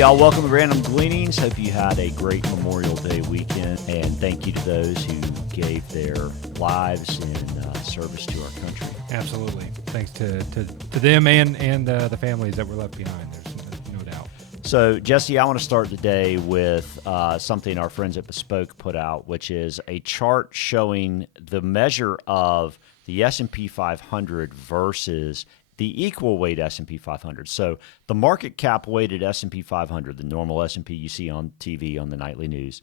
y'all. Welcome to Random Gleanings. Hope you had a great Memorial Day weekend, and thank you to those who gave their lives in service to our country. Absolutely. Thanks to them and the families that were left behind. There's no doubt. So, Jesse, I want to start the day with something our friends at Bespoke put out, which is a chart showing the measure of the S&P 500 versus the equal weight S&P 500. So the market cap weighted S&P 500, the normal S&P you see on TV on the nightly news,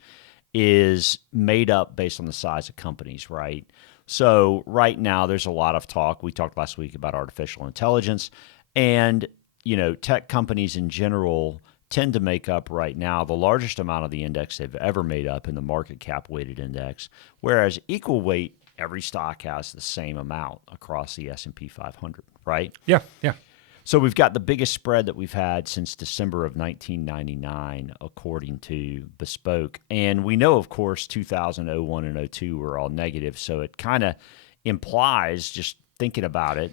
is made up based on the size of companies, right? So right now there's a lot of talk. We talked last week about artificial intelligence, and tech companies in general tend to make up right now the largest amount of the index they've ever made up in the market cap weighted index, whereas equal weight, every stock has the same amount across the S&P 500, right? Yeah. So we've got the biggest spread that we've had since December of 1999, according to Bespoke. And we know, of course, 2000, 01, and 02 were all negative. So it kind of implies, just thinking about it.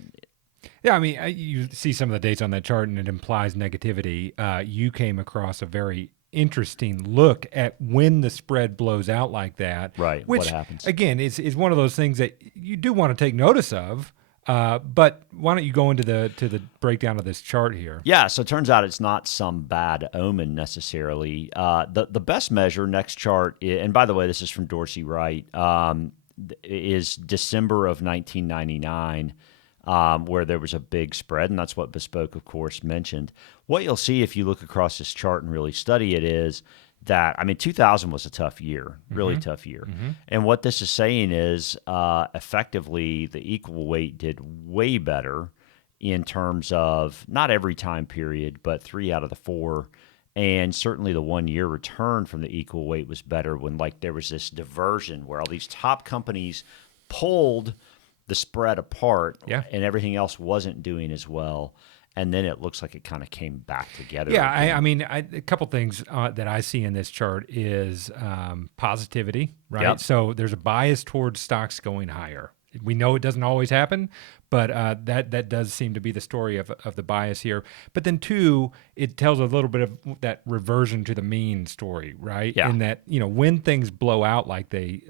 Yeah, I mean, you see some of the dates on that chart, and it implies negativity. You came across a very interesting look at when the spread blows out like that. Right, which, what happens? Again, is one of those things that you do want to take notice of. But why don't you go into the breakdown of this chart here? Yeah, so it turns out it's not some bad omen necessarily. The best measure, next chart, and by the way, this is from Dorsey Wright, is December of 1999. Where there was a big spread, and that's what Bespoke, of course, mentioned. What you'll see if you look across this chart and really study it is that, 2000 was a tough year, really tough year. Mm-hmm. And what this is saying is effectively the equal weight did way better in terms of not every time period, but 3 out of the 4. And certainly the 1 year return from the equal weight was better when there was this diversion where all these top companies pulled the spread apart, and everything else wasn't doing as well. And then it looks like it kind of came back together. Yeah, a couple things that I see in this chart is positivity, right? Yep. So there's a bias towards stocks going higher. We know it doesn't always happen, but that does seem to be the story of the bias here. But then two, it tells a little bit of that reversion to the mean story, right? Yeah. In that, when things blow out like they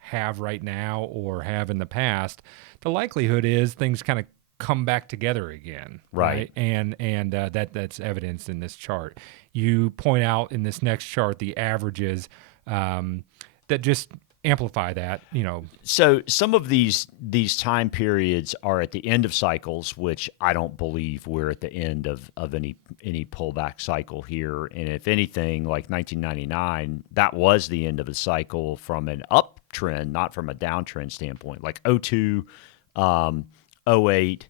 have right now or have in the past, the likelihood is things kind of come back together again, right? And that's evidenced in this chart. You point out in this next chart the averages that just amplify that, So some of these time periods are at the end of cycles, which I don't believe we're at the end of any pullback cycle here. And if anything, like 1999, that was the end of a cycle from an uptrend, not from a downtrend standpoint. Like 02, 08,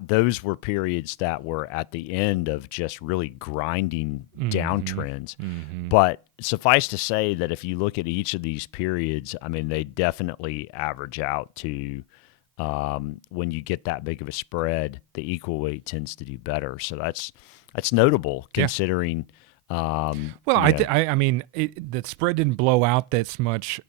those were periods that were at the end of just really grinding downtrends. Mm-hmm. But suffice to say that if you look at each of these periods, they definitely average out to when you get that big of a spread, the equal weight tends to do better. So that's notable considering. The spread didn't blow out that much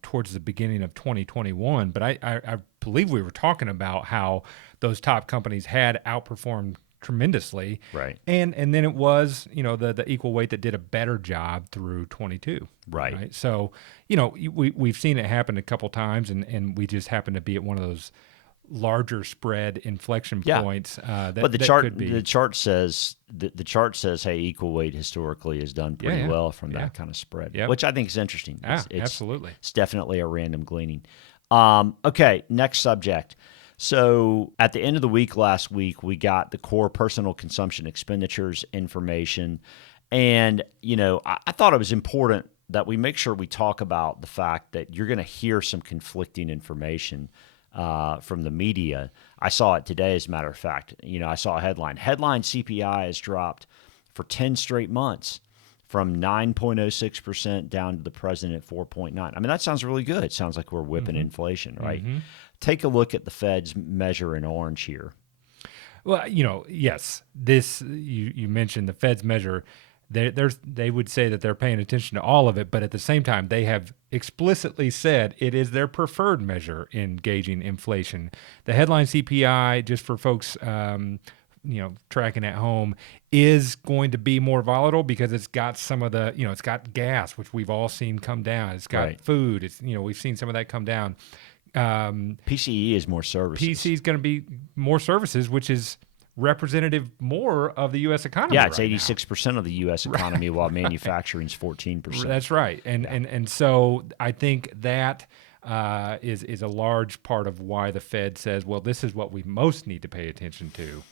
towards the beginning of 2021, but I believe we were talking about how those top companies had outperformed tremendously, right? And then it was the equal weight that did a better job through 22, right? So we've seen it happen a couple times, and we just happen to be at one of those larger spread inflection points. But the chart says hey, equal weight historically has done pretty well from that kind of spread, which I think is interesting. Absolutely, it's definitely a random gleaning. Okay, next subject. So at the end of the week last week, we got the core personal consumption expenditures information, and I thought it was important that we make sure we talk about the fact that you're going to hear some conflicting information from the media. I saw it today, as a matter of fact. I saw a headline. CPI has dropped for 10 straight months from 9.06% down to the present at 4.9. That sounds really good. It sounds like we're whipping inflation, right? Mm-hmm. Take a look at the Fed's measure in orange here. Well, yes, this, you mentioned the Fed's measure. They would say that they're paying attention to all of it, but at the same time, they have explicitly said it is their preferred measure in gauging inflation. The headline CPI, just for folks tracking at home, is going to be more volatile because it's got some of the, it's got gas, which we've all seen come down. It's got food. It's, we've seen some of that come down. PCE is more services. PC is going to be more services, which is representative more of the U.S. economy. Yeah, it's 86% of the U.S. economy, while manufacturing is 14%. That's right, and so I think that is a large part of why the Fed says, well, this is what we most need to pay attention to.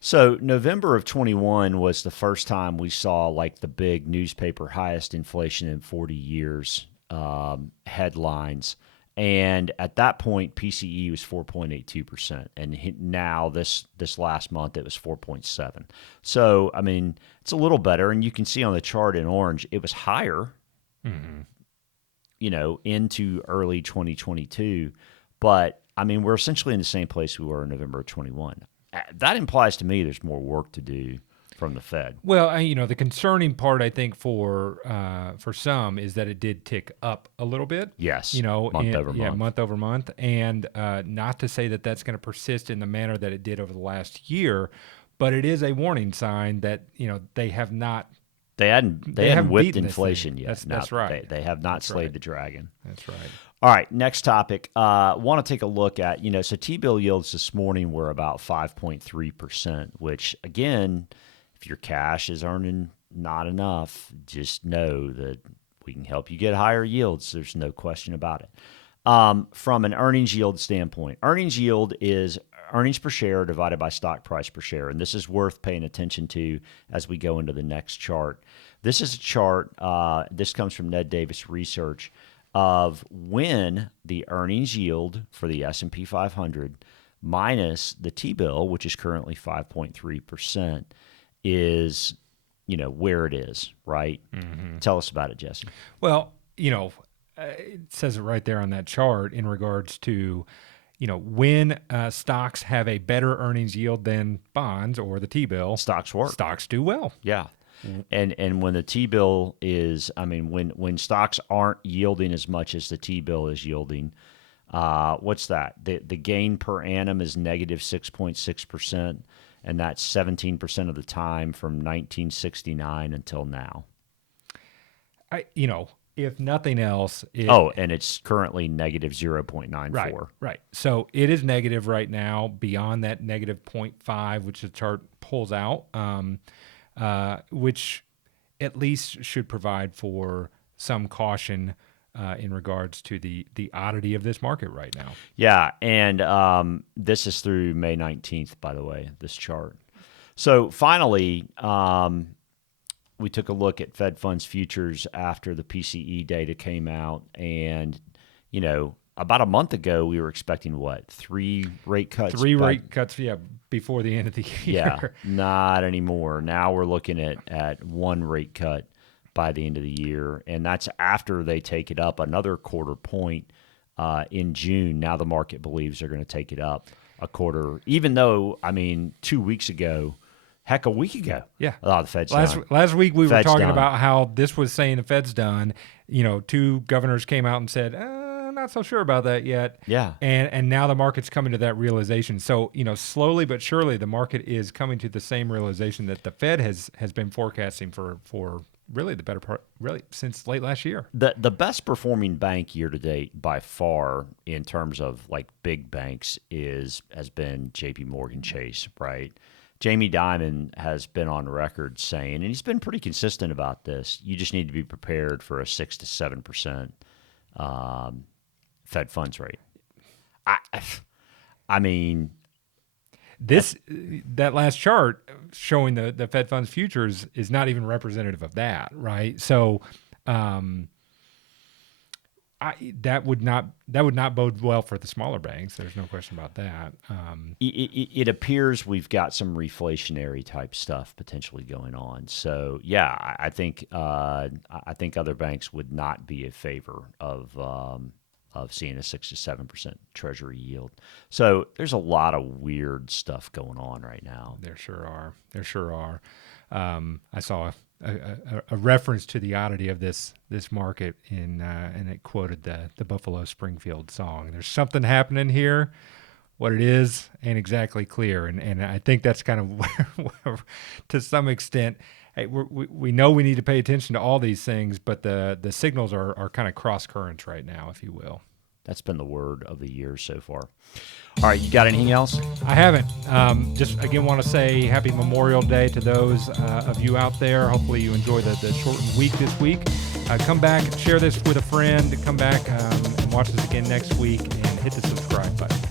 So November of 21 was the first time we saw like the big newspaper highest inflation in 40 years headlines. And at that point, PCE was 4.82%. And now this last month, it was 4.7. So, I mean, it's a little better. And you can see on the chart in orange, it was higher, into early 2022. But, I mean, we're essentially in the same place we were in November of 21. That implies to me there's more work to do from the Fed. Well, the concerning part, I think, for some is that it did tick up a little bit. Yes, month over month. And not to say that that's going to persist in the manner that it did over the last year, but it is a warning sign that, they have not. They haven't whipped inflation yet. That's right. They have not slayed the dragon. That's right. All right, next topic. Want to take a look at, so T-bill yields this morning were about 5.3%, which, again, if your cash is earning not enough, just know that we can help you get higher yields. There's no question about it. From an earnings yield standpoint, earnings yield is earnings per share divided by stock price per share, and this is worth paying attention to as we go into the next chart. This is a chart, this comes from Ned Davis Research, of when the earnings yield for the S&P 500 minus the T-bill, which is currently 5.3%, is, where it is, right? Mm-hmm. Tell us about it, Jesse. Well, it says it right there on that chart in regards to, when stocks have a better earnings yield than bonds or the T-bill. Stocks work. Stocks do well. Yeah. And when the T-bill is, when stocks aren't yielding as much as the T-bill is yielding, what's that? The gain per annum is negative 6.6%, and that's 17% of the time from 1969 until now. If nothing else, and it's currently negative 0.94. Right. So it is negative right now. Beyond that negative 0.5, which the chart pulls out. Which at least should provide for some caution in regards to the oddity of this market right now. Yeah, and this is through May 19th, by the way, this chart. So finally, we took a look at Fed funds futures after the PCE data came out, and, about a month ago, we were expecting what? 3 rate cuts? Rate cuts, before the end of the year. Yeah, not anymore. Now we're looking at 1 rate cut by the end of the year, and that's after they take it up another quarter point in June. Now the market believes they're going to take it up a quarter, even though, 2 weeks ago, heck, a week ago. Yeah. Oh, the Fed's done. Last week we were talking about how this was saying the Fed's done. 2 governors came out and said, not so sure about that yet. Yeah. And now the market's coming to that realization. So, slowly but surely the market is coming to the same realization that the Fed has been forecasting for really the better part, since late last year. The best performing bank year to date by far in terms of like big banks has been JP Morgan Chase, right? Jamie Dimon has been on record saying, and he's been pretty consistent about this, you just need to be prepared for a 6 to 7% Fed funds rate. That last chart showing the Fed funds futures is not even representative of that, right? So that would not bode well for the smaller banks. There's no question about that. It appears we've got some reflationary type stuff potentially going on. So yeah, I think other banks would not be in favor of seeing a 6 to 7% Treasury yield. So there's a lot of weird stuff going on right now. There sure are. I saw a reference to the oddity of this market and it quoted the Buffalo Springfield song. There's something happening here. what it is ain't exactly clear. And I think that's kind of where to some extent, hey, we know we need to pay attention to all these things, but the signals are kind of cross currents right now, if you will. That's been the word of the year so far. All right, you got anything else? I haven't. Just again want to say happy Memorial Day to those of you out there. Hopefully you enjoy the shortened week this week. Come back, share this with a friend. Come back and watch this again next week, and hit the subscribe button.